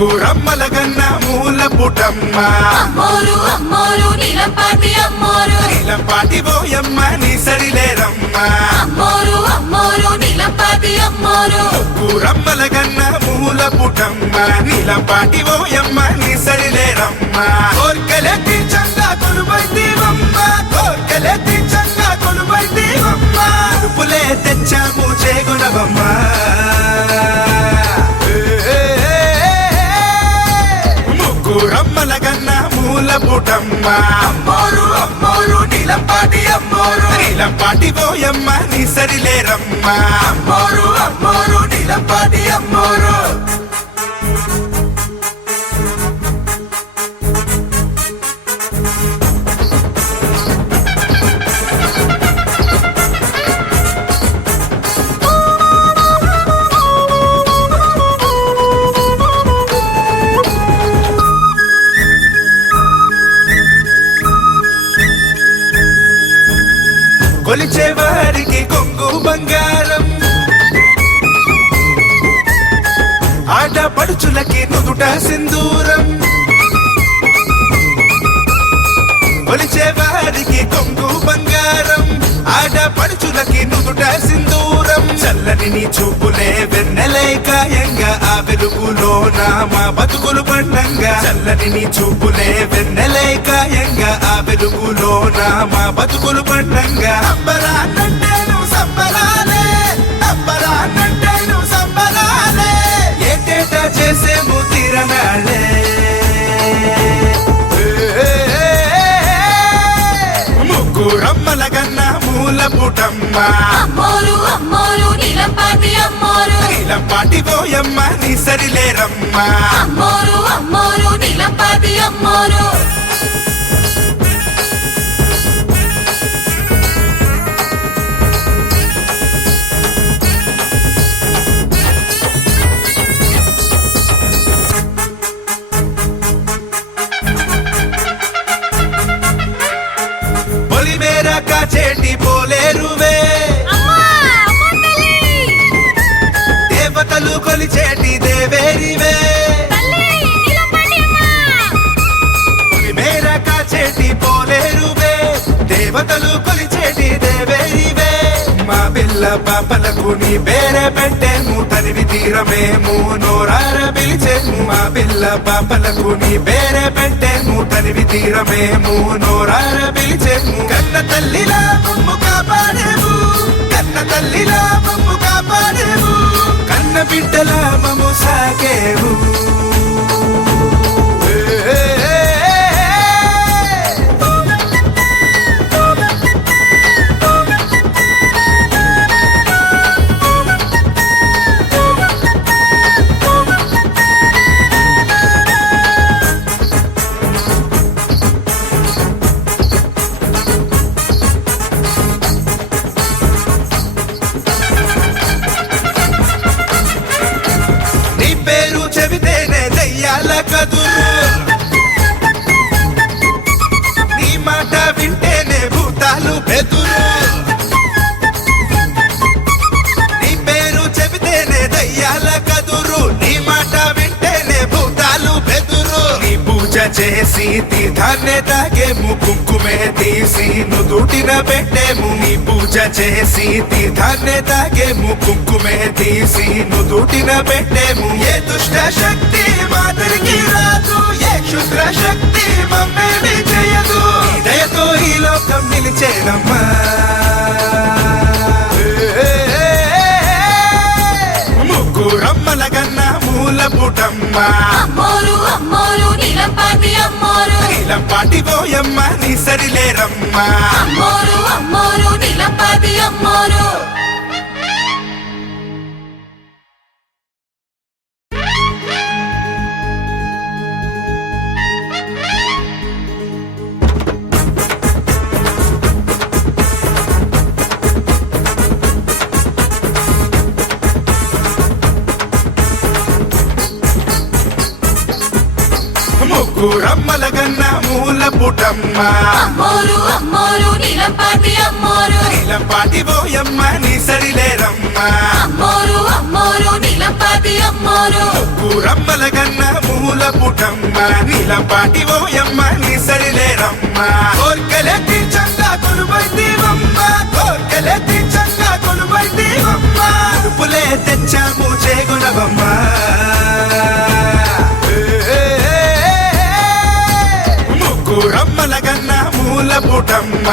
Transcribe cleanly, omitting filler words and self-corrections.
ముగ్గురమ్మల గన్న మూల పుటమ్మ అమ్మోరు అమ్మోరు నీలంపాటి అమ్మోరు నీలంపాటి పోయమ్మ నీ సరిలేరమ్మ అమ్మోరు అమ్మోరు నీలంపాటి అమ్మోరు ముగ్గురమ్మల గన్న మూల పుటమ్మ నీలంపాటి పోయమ్మ నీ సరిలేరమ్మ కోర్కెలెత్తి చంగా కొలువైతీవమ్మ కోర్కెలెత్తి చంగా కొలువైతీవమ్మ పులే తెచ్చాము చేగుణవమ్మ ముగ్గురమ్మల గన్న మూల పుటమ్మ అమ్మోరు అమ్మోరు నీలంపాటి అమ్మోరు నీలంపాటి పోయమ్మ నీ సరిలేరమ్మ అమ్మోరు అమ్మోరు నీలంపాటి అమ్మోరు కొలిచే వారికి కొంగు బంగారం ఆట పడుచులకి నుదుట సింధూరం కొలిచే వారికి కొంగు బంగారం ఆట పడుచులకి నుదుట సింధూరం చల్లని నీ చూపులే వెన్నెలే కాయంగా ఆ వెలుగులోన మా బతుకులు పండంగా చల్లని నీ చూపులే వెన్నెలే కాయంగా ఆ వెలుగులోన మా బతుకులు పండంగా అంబరాన్నంటేను సంబరాలే అంబరాన్నంటేను సంబరాలే ఏటేటా చేసేము తీరనాలే ముగ్గురమ్మల గన్న మూల పుటమ్మ అమ్మోరు అమ్మోరు నీలంపాటి అమ్మోరు నీలంపాటి పోయమ్మ నీ సరిలేరమ్మ అమ్మోరు అమ్మోరు నీలంపాటి అమ్మోరు పొలిమేర కాచేటి పోలేరువే దేవతలు కొలిచేటి దేవేరివే పొలిమేర కాచేటి పోలేరువే దేవతలు కొలిచేటి దేవేరివే మా పిల్ల పాపలకు నీ పేరే పెట్టేము తనివి తీరమేము నోరార పిలిచేము మా పిల్ల పాపలకు నీ పేరే పెట్టేము తనివి తీరమేము నోరార పిలిచేము కన్న తల్లిలా మమ్ము కాపాడేము కన్న తల్లిలా మమ్ము కాపాడేము కన్న బిడ్డలా మమ్ము సాగేము పేరు చెబితేనే దయ్యాల కదురు నీ మాట వింటేనే భూతాలు బెదురు నీ పేరు చెబితేనే దయ్యాల కదురు నీ మాట వింటేనే భూతాలు బెదురు నీ పూజ చేసి తీర్థాన్నే తాగేము కుంకుమే తీసి నుదుటిన పెట్టేము నీ పూజ చేసి తీర్థాన్నే తాగేము కుంకుమే తీసి నుదుటిన పెట్టేము ఏ దుష్ట శక్తి మాదిరికి రాదు ఏ క్షుద్ర శక్తి మమ్మేమి చేయదు నీ దయతో ఈ లోకం నిలిచేనమ్మా ముగ్గురమ్మల గన్న మూల పుటమ్మ అమ్మోరు అమ్మోరు నీలంపాటి అమ్మోరు నీలంపాటి పోయమ్మ నీ సరిలేరమ్మ అమ్మోరు అమ్మోరు నీలంపాటి అమ్మోరు ముగ్గురమ్మల గన్న మూల పుటమ్మ అమ్మోరు అమ్మోరు నీలంపాటి అమ్మోరు నీలంపాటి పోయమ్మ నీ సరిలేరమ్మ అమ్మోరు అమ్మోరు నీలంపాటి అమ్మోరు ముగ్గురమ్మల గన్న మూల పుటమ్మ నీలంపాటి ఓయమ్మ నీ సరిలేరమ్మ కోర్కెలే తీర్చంగా కొలువైతీవమ్మ కోర్కెలే తీర్చంగా కొలువైతీవమ్మ పులే తెచ్చాము చేగుణవమ్మ ముగ్గురమ్మల కన్నా మూల పుటమ్మ